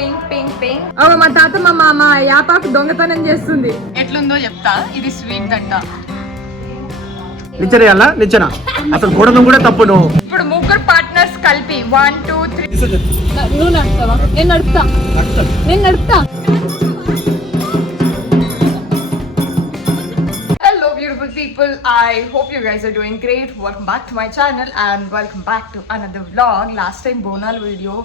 Pink pink pink. మా తాత మా మామ యాపాకు దొంగతనం చేస్తుంది. ఎట్లుందో చెప్తా. ఇది స్వీట్ అంట. నిచ్చన నిచ్చన అసలు కూడదు కూడా తప్పు. నువ్వు ఇప్పుడు ముగ్గురు పార్ట్నర్స్ కలిపి 1 2 3. నువ్వు నడుపుతావా? నేను నడుపుతా. Hello beautiful people, I hope you guys are doing great. Welcome back to my channel and welcome back to another vlog. Last time బోనాల వీడియో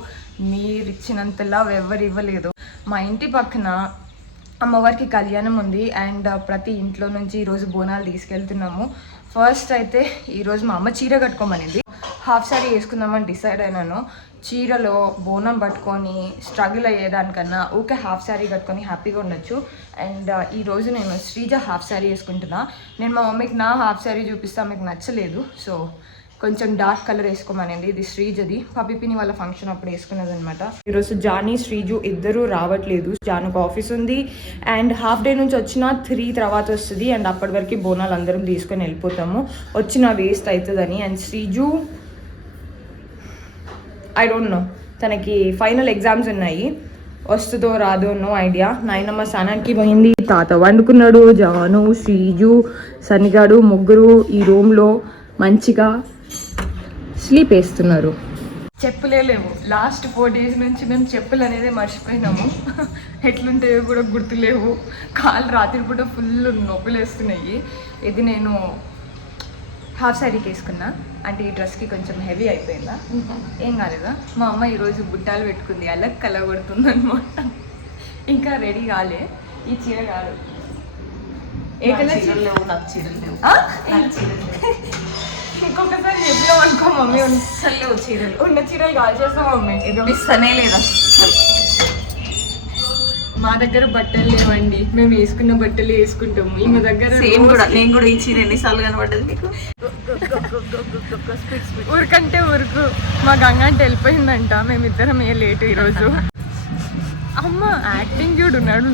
మీరు ఇచ్చినంత లవ్ ఎవరు ఇవ్వలేదు. మా ఇంటి పక్కన అమ్మవారికి కళ్యాణం ఉంది అండ్ ప్రతి ఇంట్లో నుంచి ఈరోజు బోనాలు తీసుకెళ్తున్నాము. ఫస్ట్ అయితే ఈరోజు మా అమ్మ చీర కట్టుకోమనింది. హాఫ్ సారీ వేసుకుందామని డిసైడ్ అయినాను. చీరలో బోనం పట్టుకొని స్ట్రగుల్ అయ్యేదానికన్నా ఊకే హాఫ్ సారీ కట్టుకొని హ్యాపీగా ఉండొచ్చు. అండ్ ఈరోజు నేను శ్రీజ హాఫ్ సారీ వేసుకుంటున్నా. నేను మా మమ్మీకి నా హాఫ్ సారీ చూపిస్తా, మీకు నచ్చలేదు, సో కొంచెం డార్క్ కలర్ వేసుకోమనేది. ఇది శ్రీజది, పపిపిని వాళ్ళ ఫంక్షన్ అప్పుడు వేసుకున్నది అనమాట. ఈరోజు జానీ శ్రీజు ఇద్దరు రావట్లేదు. జానుకు ఆఫీస్ ఉంది అండ్ హాఫ్ డే నుంచి వచ్చిన 3 తర్వాత వస్తుంది అండ్ అప్పటి వరకు బోనాలు అందరం తీసుకొని వెళ్ళిపోతాము. వచ్చిన వేస్ట్ అవుతుందని. And Sreeju I don't know, తనకి ఫైనల్ ఎగ్జామ్స్ ఉన్నాయి, వస్తుందో రాదో నో ఐడియా. నాయనమ్మ స్నానానికి పోయింది, తాత వండుకున్నాడు, జాను శ్రీజు సన్నిగాడు ముగ్గురు ఈ రూమ్లో మంచిగా స్లీప్ వేస్తున్నారు. చెప్పులే లేవు. లాస్ట్ 4 days నుంచి మేము చెప్పులు అనేది మర్చిపోయినాము. ఎట్లుంటాయో కూడా గుర్తులేవు. కాళ్ళు రాత్రి కూడా ఫుల్ నొప్పులు వేస్తున్నాయి. ఇది నేను హాఫ్ సారీకి వేసుకున్నా అంటే ఈ డ్రెస్కి కొంచెం హెవీ అయిపోయిందా, ఏం కాలేదా. మా అమ్మ ఈరోజు బుట్టాలు పెట్టుకుంది, అలా కల కొడుతుంది అనమాట. ఇంకా రెడీ కాలే. ఈ చీర కాదు, ఏ కలర్ చీరలు లేవు. ఇంకొకసారి చెప్పలేము అనుకో మమ్మీ. లేవు చీరలు, ఉన్న చీరలు కాల్ చేస్తాం మమ్మీ. ఇస్తనే లేదా. మా దగ్గర బట్టలు లేవండి, మేము వేసుకున్న బట్టలు వేసుకుంటాము. ఈమె దగ్గర సేమ్ కూడా. నేను కూడా ఈ చీర ఎన్నిసార్లు కనబడ్డది మీకు. ఊరికంటే ఊరుకు మా గంగ అంటే వెళ్ళిపోయిందంట. మేమిద్దరం ఏ లేటు ఈరోజు. అమ్మ యాక్టింగ్ చూడు. నడు.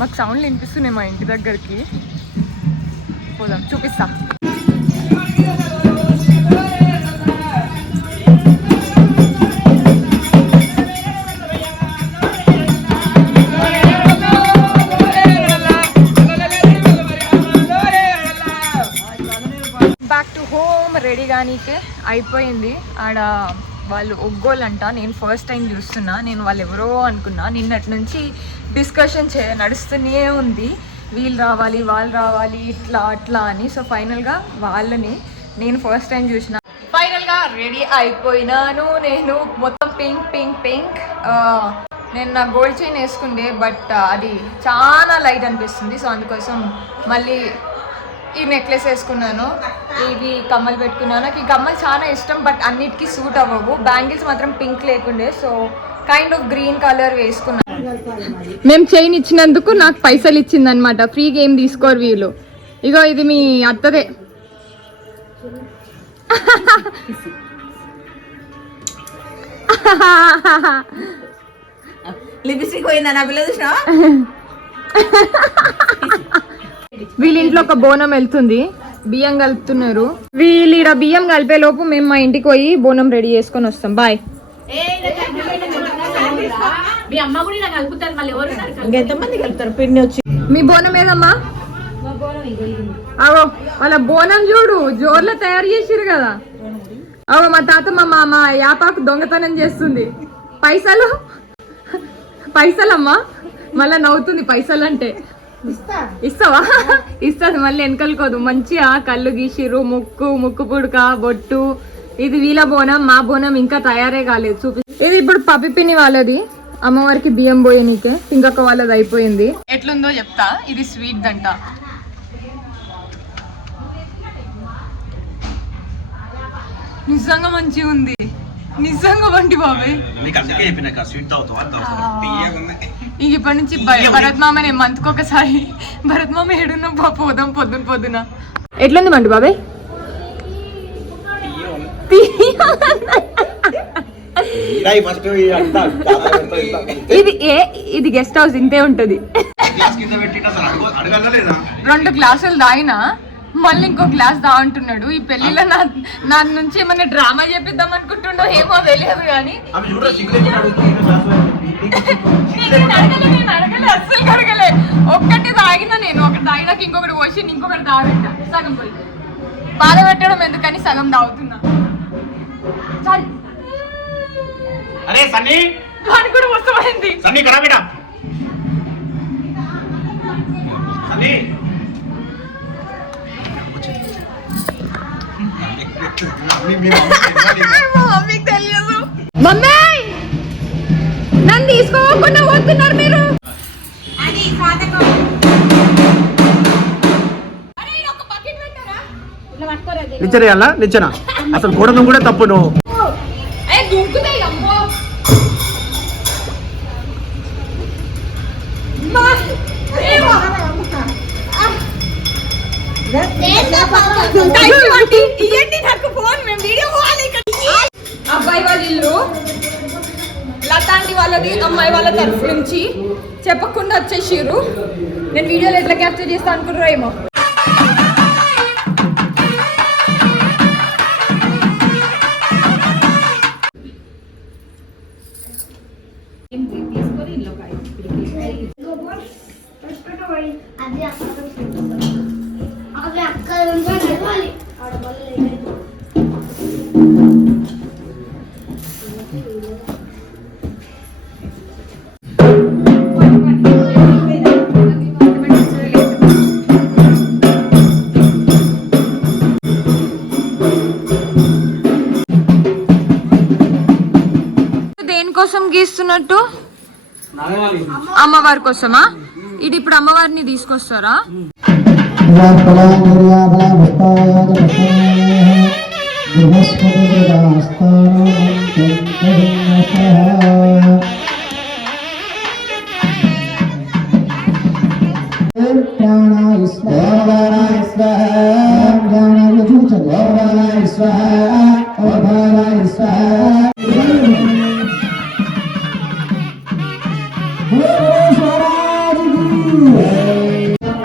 మాకు సౌండ్లు వినిపిస్తున్నాయి మా ఇంటి దగ్గరికి. పోదాం, చూపిస్తా. Back to home. రెడీ కానీకే అయిపోయింది. ఆడ వాళ్ళు ఒగ్గోళ్ళంట. నేను ఫస్ట్ టైం చూస్తున్నా. నేను వాళ్ళు ఎవరో అనుకున్నా. నిన్నటి నుంచి డిస్కషన్ నడుస్తూనే ఉంది, వీళ్ళు రావాలి వాళ్ళు రావాలి ఇట్లా అట్లా అని. సో ఫైనల్గా వాళ్ళని నేను ఫస్ట్ టైం చూసిన. ఫైనల్గా రెడీ అయిపోయినాను. నేను మొత్తం పింక్ పింక్ పింక్. నేను నా గోల్డ్ చైన్ వేసుకుండే బట్ అది చాలా లైట్ అనిపిస్తుంది. సో అందుకోసం మళ్ళీ ఈ నెక్లెస్ వేసుకున్నాను. ఇవి కమ్మలు పెట్టుకున్నాను. నాకు ఈ కమ్మలు చాలా ఇష్టం బట్ అన్నిటికీ సూట్ అవ్వవు. బ్యాంగిల్స్ మాత్రం పింక్ లేకుండే, so kind of green colour వేసుకున్నాను. మేము చైన్ ఇచ్చినందుకు నాకు పైసలు ఇచ్చింది అనమాట. ఫ్రీగా ఏం తీసుకోరు వీళ్ళు. ఇగో ఇది మీ అత్తదే. లిప్స్టిక్ పోయిందా నా పిల్ల చూసినా? వీళ్ళ ఇంట్లో ఒక బోనం వెళ్తుంది, బియ్యం కలుపుతున్నారు. వీళ్ళు ఈడ బియ్యం కలిపే లోపు మేము మా ఇంటికి పోయి బోనం రెడీ చేసుకొని వస్తాం. బాయ్. ఎంతమంది కలుపుతారు పిండి వచ్చి? మీ బోనం ఏదమ్మా? అవో వాళ్ళ బోనం చూడు, జోర్లో తయారు చేసిరు కదా. అవో మా తాత మా మామ యాపాకు దొంగతనం చేస్తుంది. పైసలమ్మా. మళ్ళా నవ్వుతుంది పైసలు అంటే. ఇస్తావా? ఇస్తుంది మళ్ళీ వెనకలుకోదు. మంచిగా కళ్ళు గీసిరు, ముక్కు పుడక బొట్టు. ఇది వీళ్ళ బోనం. మా బోనం ఇంకా తయారే కాలేదు, చూపి. ఇది ఇప్పుడు పపిపిని వాళ్ళది, అమ్మవారికి బియ్యం పోయనీకే. ఇంకొక వాళ్ళది అయిపోయింది. ఎట్లుందో చెప్తా. ఇది స్వీట్ అంట. నిజంగా మంచిగా ఉంది. నిజంగా వంటి బాబాయ్. ఇంక ఇప్పటి నుంచి భరత్ మామ నేను మంత్కి ఒకసారి భరత్ మామ ఏడున్నా పోదాం పొద్దున. ఎట్లుంది మంటి బాబాయ్? ఇది గెస్ట్ హౌస్ ఇంతే ఉంటది. 2 గ్లాసులు తాగినా మళ్ళీ ఇంకో గ్లాస్ దా అంటున్నాడు. ఈ పెళ్లిలో నా నుంచి ఏమన్నా డ్రామా చేపిద్దాం అనుకుంటుండో ఏమో తెలియదు కానీ అస్సలు అడగలే. ఒక్కటి తాగిన నేను, ఒకటి తాగినాక ఇంకొకటి పోసి ఇంకొకటి తాగబెట్టా. సగం పోయి బాధ పెట్టడం ఎందుకని సగం తాగుతున్నా. అరే సన్నీ దాని కూడా వస్తమైంది. సన్నీ కరా బేటా సన్నీ మమ్మీకి తెలియదు. మమ్మీ నన్ను తీసుకోకుండా పోతున్నారు మీరు. నిచ్చనేయాలా నిచ్చన అసలు కూడదు కూడా తప్పు నువ్వు. దూకుతాయి అమ్మో. అబ్బాయి వాళ్ళ ఇల్లు లతాంటి వాళ్ళది, అమ్మాయి వాళ్ళ తరఫు నుంచి చెప్పకుండా వచ్చేసిర్రు. నేను వీడియోలో ఎట్లా క్యాప్చర్ చేస్తా అనుకున్నారో ఏమో. దేనికోసం గీస్తున్నట్టు? అమ్మవారి కోసమా? ఇది ఇప్పుడు అమ్మవారిని తీసుకొస్తారా?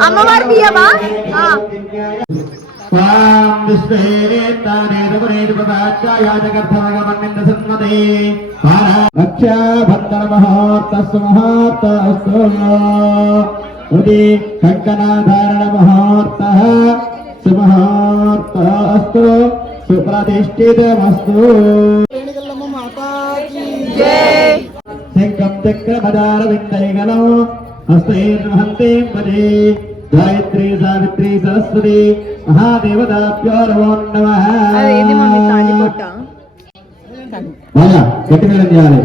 అమ్మవారి బియ్యమా? కంకణాధారణ ముహూర్త సుముహూర్త అస్తు సుప్రతిష్ఠితమస్తు. శంఖం చక్రమదారవిందైగలం హస్తైర్హంతే పదే గాయత్రీ సావిత్రి సరస్వతి మహాదేవతాభ్యో నమో నమః. గట్టి మేళం చేయాలి.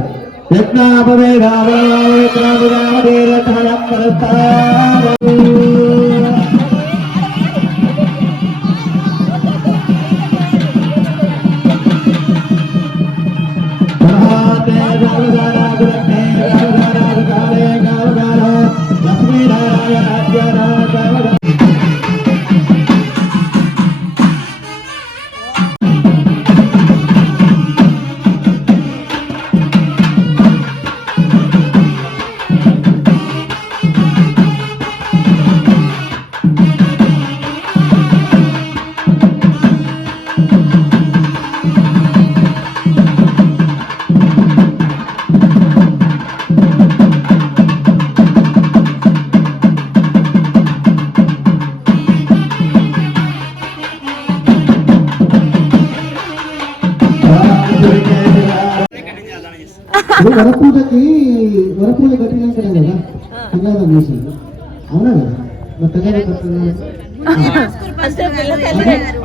వరపూజకి వరపూజ కట్టినాక కదా పిల్లలు చేశారు. అవునా కదా?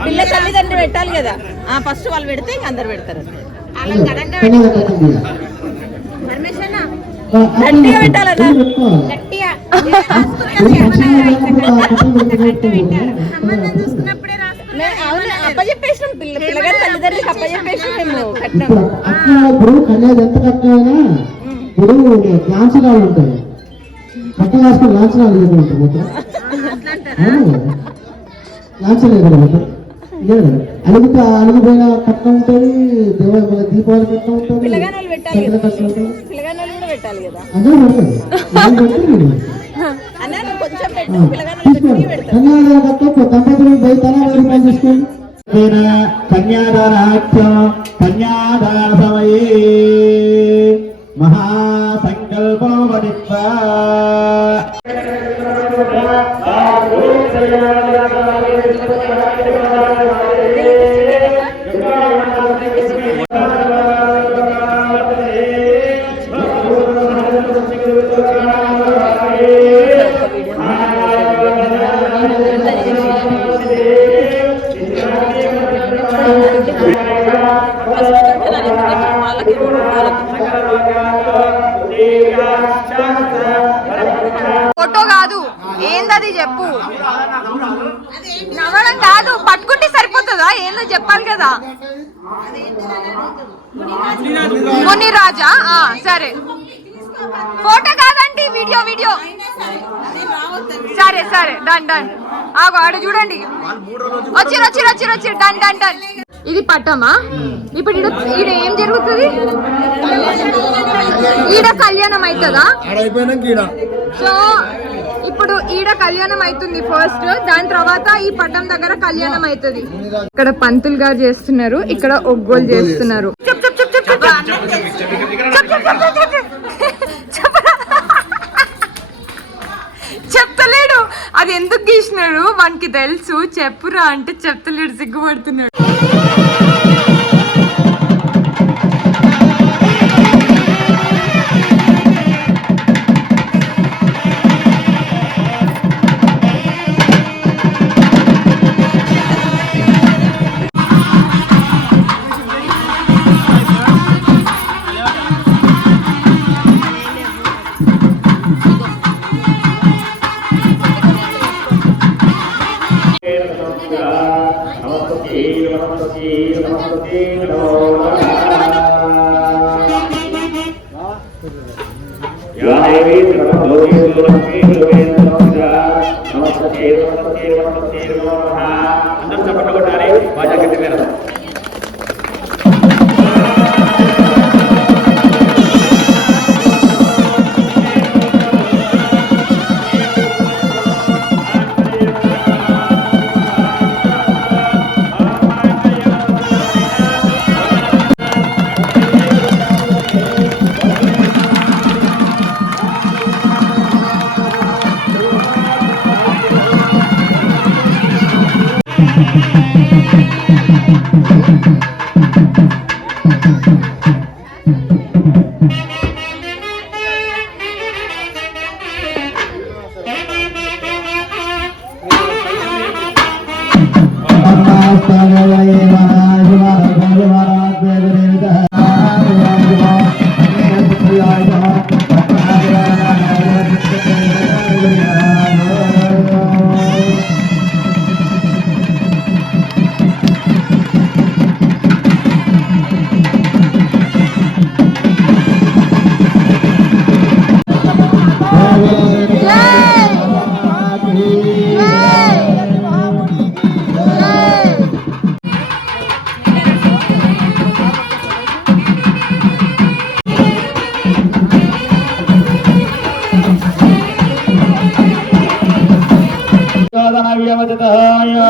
పిల్ల తల్లిదండ్రులు పెట్టాలి కదా. ఫస్ట్ వాళ్ళు పెడితే ఇంక అందరు పెడతారు. గట్టిగా పెట్టాలన్నా అప్పచెప్పేసినాం. పిల్లగారి తల్లిదండ్రులకి అప్పచెప్పేసినాం మేము కట్టినాం. ఇప్పుడు కన్యాది ఎంత కట్టినా ఇప్పుడు లాంఛనాలు ఉంటాయి. కట్ట రాసుకుని లాంఛనాలు ఉంటాయి మొత్తం. లాంఛనాలు కదా మొత్తం. అలిగిపోయిన కట్నం ఉంటుంది, దీపావళి కట్నం ఉంటుంది, పిల్లగానోళ్ళు పెట్టాలి కదా. పిల్లగానోళ్ళు కూడా పెట్టాలి కదా. అందరూ పెడతారు. అన్న నువ్వు కొంచెం పెట్టు పిల్లగానే పెడతా కన్యాదాన దంపతులు 1000 రూపాయలు తీసుకోండి. కన్యాదానాఖ్యం కన్యాదాన సమయే మహాసంకల్పో వదిత్వా ఫోటో కాదు ఏందది చెప్పు. నవ్వడం కాదు, పట్టుకుంటే సరిపోతుందా? ఏందో చెప్పాలి కదా. మునిరాజా సరే, ఫోటో కాదండి, వీడియో వీడియో. సరే సరే డన్ డన్. ఆడ చూడండి, వచ్చి డన్ డన్ డన్. ఇది పట్టమా? ఇప్పుడు ఈడ ఏం జరుగుతుంది? ఈడ కళ్యాణం అవుతుందా? సో ఇప్పుడు ఈడ కళ్యాణం అవుతుంది ఫస్ట్, దాని తర్వాత ఈ పట్టం దగ్గర కళ్యాణం అవుతుంది. ఇక్కడ పంతులు గారు చేస్తున్నారు, ఇక్కడ ఒగ్గోలు చేస్తున్నారు. చెప్తలేడు, అది ఎందుకు గీసినాడు వానికి తెలుసు. చెప్పురా అంటే చెప్తలేడు, సిగ్గుపడుతున్నాడు. అందరూ చప్పట్లు కొట్టాలి, బాగా గట్టి మీద.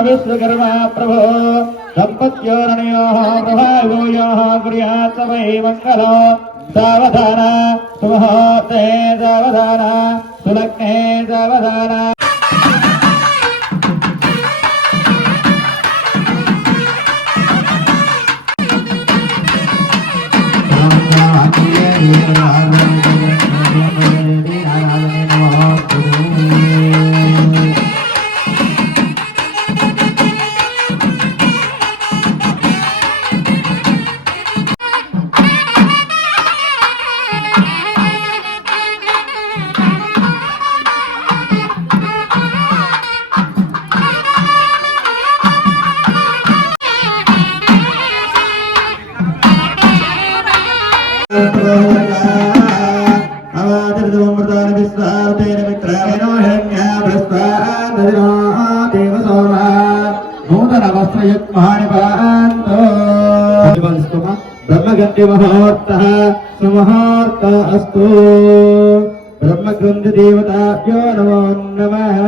विश्वकर्मा प्रभो दंपत्योरणयोः प्रभागोयोः गृहात् वै मङ्गलो सावधान सुमुहूर्ते सावधान सुलग्ने सावधान ब्रह्मगंधि मुहूर्तः सुमुहूर्त अस्तु బ్రహ్మగ్రంథ దేవతాభ్యో నమో నమః.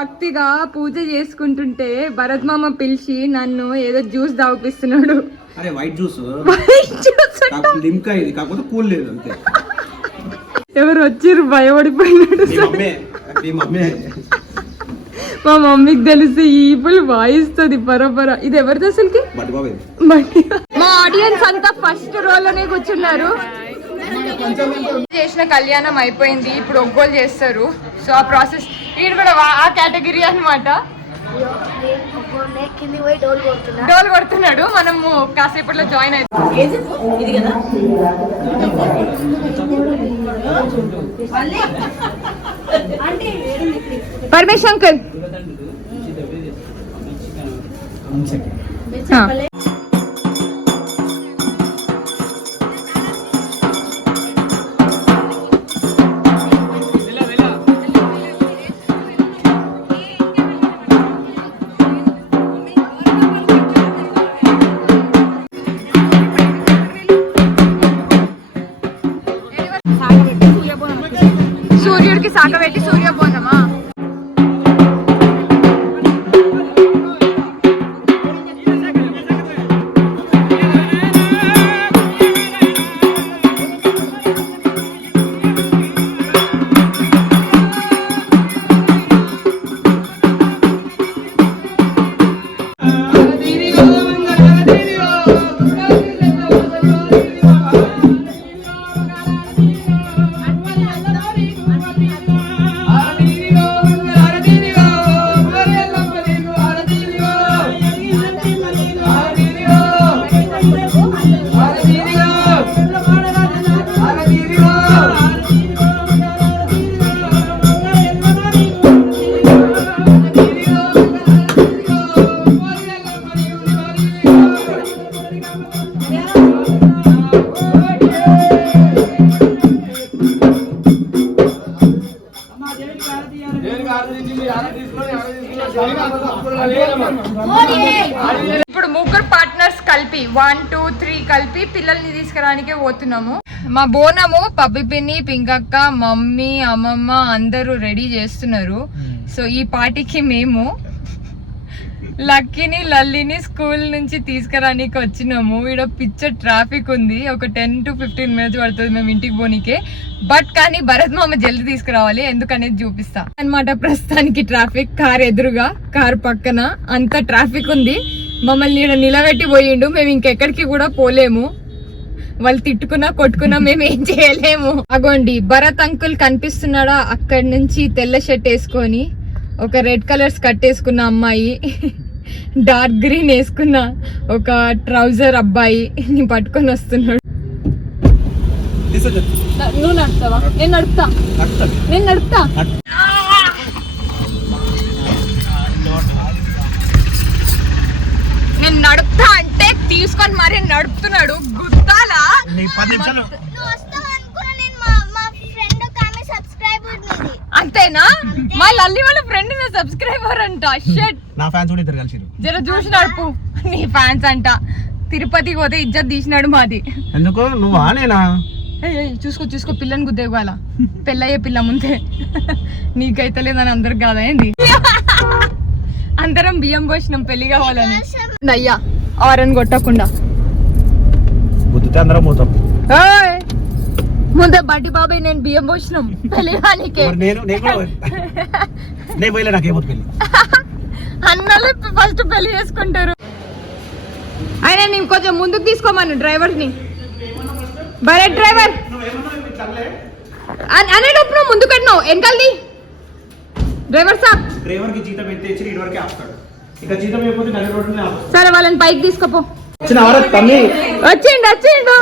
భక్తిగా పూజ చేసుకుంటుంటే భరత్ మామ పిలిచి నన్ను ఏదో జ్యూస్ తాగిపిస్తున్నాడు. అరే వైట్ జ్యూస్ జ్యూస్ లిమ్కా ఇది కాకపోతే కూల్ లేదు అంతే. ఎవరు వచ్చిర్రు భయపడిపోయినాడు. మీ మమ్మీ మా మమ్మీకి తెలిసి ఈపులు వాయిస్తుంది పరపర. ఇది ఎవరిది అసలుకి? మా ఆడియన్స్ అంతా ఫస్ట్ రో లోనే కూర్చున్నారు. చేసిన కళ్యాణం అయిపోయింది, ఇప్పుడు ఒగ్గోలు చేస్తారు. సో ఆ ప్రాసెస్ ఇది కూడా ఆ కేటగిరీ అన్నమాట. డోల్ కొడుతున్నాడు, మనము కాసేపట్లో జాయిన్ అవుతాం. పరమేశ్ అంకుల్ సూర్యుడికి సాగబెట్టి సూర్యబోనమా? ఇప్పుడు ముగ్గురు పార్ట్నర్స్ కలిపి 1, 2, 3 కలిపి పిల్లల్ని తీసుకురానికే పోతున్నాము. మా బోనము పప్పి పిన్ని, పింకక్క, మమ్మీ, అమ్మమ్మ అందరూ రెడీ చేస్తున్నారు. సో ఈ పార్టీకి మేము లక్కీని లల్లిని స్కూల్ నుంచి తీసుకురానికి వచ్చినాము. ఇక్కడ పిచ్చర్ ట్రాఫిక్ ఉంది, ఒక 10 to 15 minutes పడుతుంది మేము ఇంటికి పోనీకే. బట్ కానీ భరత్ మామ జల్దీ తీసుకురావాలి, ఎందుకనేది చూపిస్తా అన్నమాట. ప్రస్తుతానికి ట్రాఫిక్, కార్ ఎదురుగా, కార్ పక్కన అంత ట్రాఫిక్ ఉంది. మమ్మల్ని ఇక్కడ నిలబెట్టి పోయిండు, మేము ఇంకెక్కడికి కూడా పోలేము. వాళ్ళు తిట్టుకున్నా కొట్టుకున్నా మేము ఏం చేయలేము. అగోండి భరత్ అంకుల్ కనిపిస్తున్నాడా? అక్కడి నుంచి తెల్ల షర్ట్ వేసుకొని, ఒక రెడ్ కలర్ స్కర్ట్ వేసుకున్న అమ్మాయి, డార్క్ గ్రీన్ వేసుకున్న ఒక ట్రౌజర్ అబ్బాయి పట్టుకొని వస్తున్నాడు. నువ్వు నడుపుతావా? నేను నడుపుతా. నేను నడుపుతా అంటే తీసుకొని మరి నడుపుతున్నాడు. గుద్దాలా? అంతేనా? మా లల్లి వాళ్ళ ఫ్రెండ్ నా సబ్స్క్రైబర్ అంట. షట్, నా ఫ్యాన్స్ కూడా ఇద్దరు కలిసి జర చూసి నడుపు. నీ ఫ్యాన్స్ అంట. తిరుపతికి పోతే ఇజ్జత్ తీసినాడు మాది. ఎందుకు నువ్వు ఆనేనా? చూసుకో పిల్లని గుద్దేవాల పెళ్ళయ్యే పిల్ల ముందే. నీకైతే లేదని అందరికి కాదా ఏంది? అందరం బియ్యం పోసినాం పెళ్లి కావాలని. అయ్యా ఆరని కొట్టకుండా గుద్దుతే అందరం పోతాం. ముందే బడ్డి బాబాయ్ నేను బియ్యం పోసినాం పెళ్లి కానికే. అన్నలు ఫస్ట్ పెళ్లి చేసుకుంటారు. అయినా నేను కొంచెం ముందుకు తీసుకోమను డ్రైవర్ ని. బరే డ్రైవర్ అనేటప్పుడు ముందు కట్టినావు వెనకాలది. డ్రైవర్ సాబ్ సరే వాళ్ళని పైకి తీసుకోపో. వచ్చిండు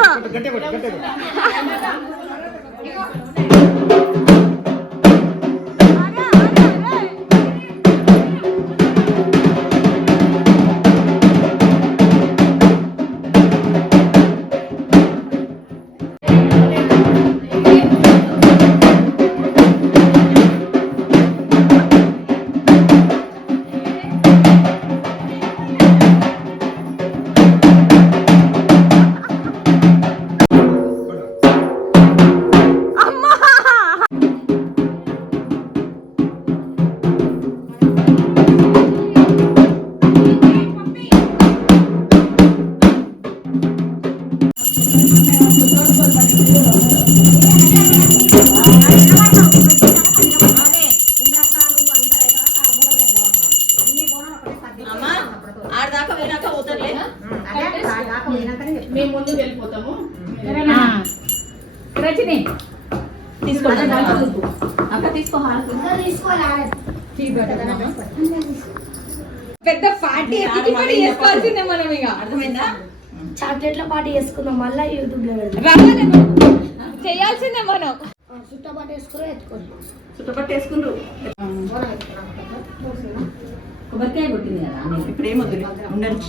పెద్ద పార్టీ చేసుకోవాల్సిందే మనం ఇక. అర్థమైందా? చాక్లెట్ల పార్టీ చేసుకుందాం మళ్ళీ యూట్యూబ్ లో పెడదాం. రావాలి మనం. చేయాల్సిందే మనం. చుట్టపాటు వేసుకుని ఎత్తుకోండి. చుట్టపట్టు వేసుకుండ్రు. కొబ్బరికాయ కొట్టింది కదా ఇప్పుడు ఏమొద్దు ఉండండి.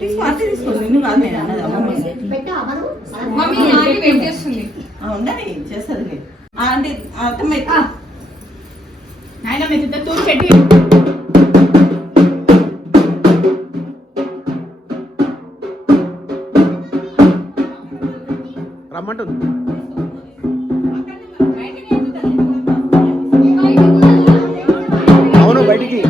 తీసుకోండి. నిన్ను కాదు నేను అన్నది అమ్మమ్మ. మమ్మీ ఆగి వెయిట్ చేస్తుంది. ఉండండి చేస్తుంది అంటే అర్థమైతే ఆయన మెత్తుతో తూర్పు చెట్టు. రమ్మంటుంది. అవును బయటికి.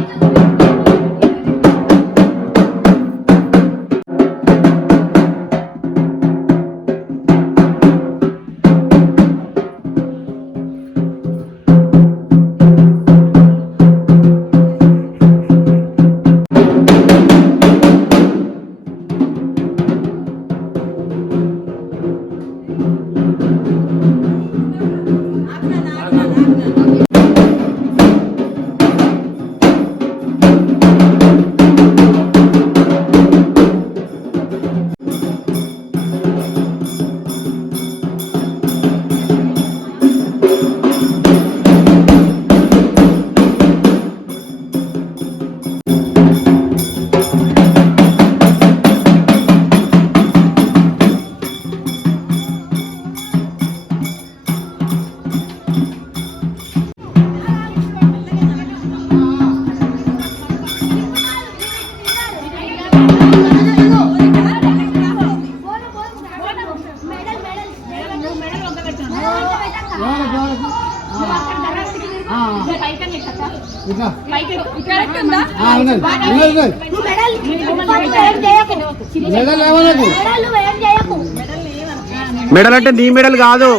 మెడల్ అంటే నీ మెడల్ కాదు.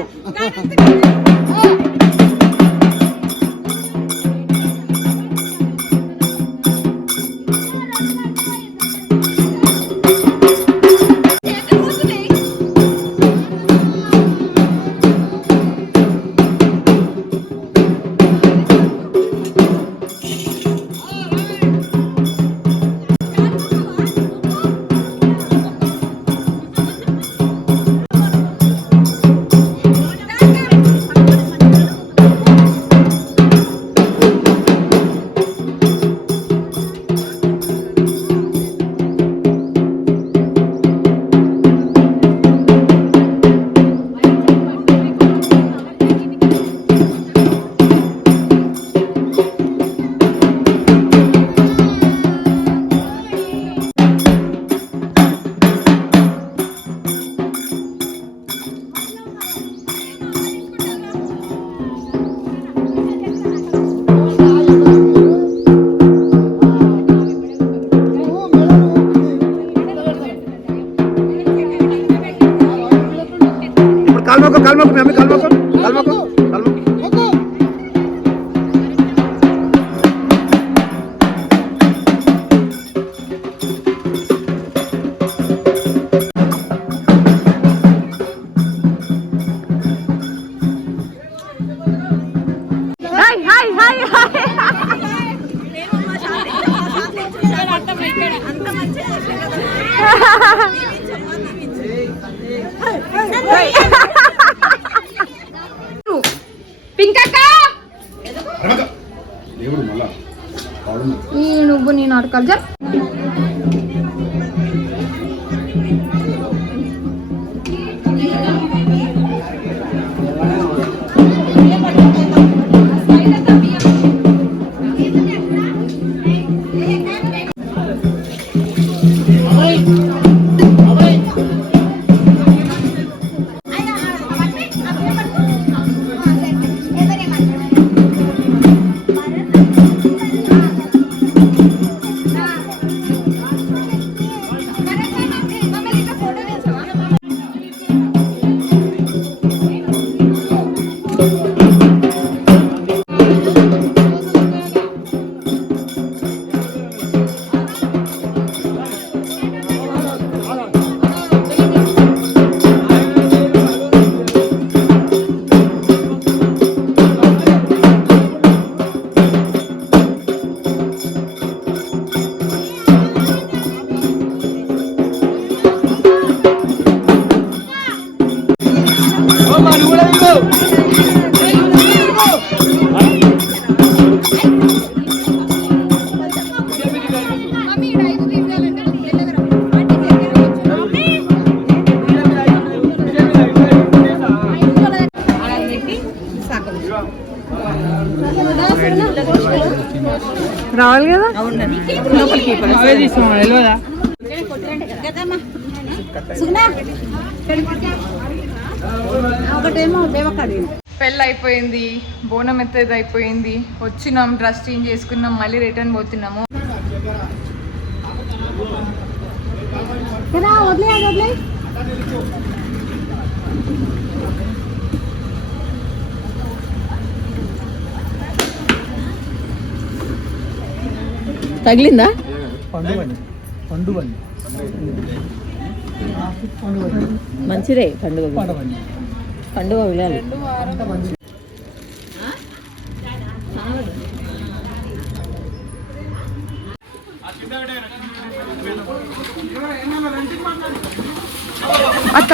కాల్మకు మేము కాల్మకు కాల్మకు కాల్మకు. Hi hi hi hi. నువ్వు నేను అడగాలి సార్. రావాలి కదా లోపలికి ఒకటేమో దేవకాడి పెళ్ళి అయిపోయింది, బోనం ఎత్తేది అయిపోయింది, వచ్చినాం, డ్రెస్ చేంజ్ చేసుకున్నాం, మళ్ళీ రిటర్న్ పోతున్నాము. తగిలిందా మంచిదే పండుగ పండుగ వెళ్ళాలి అత్త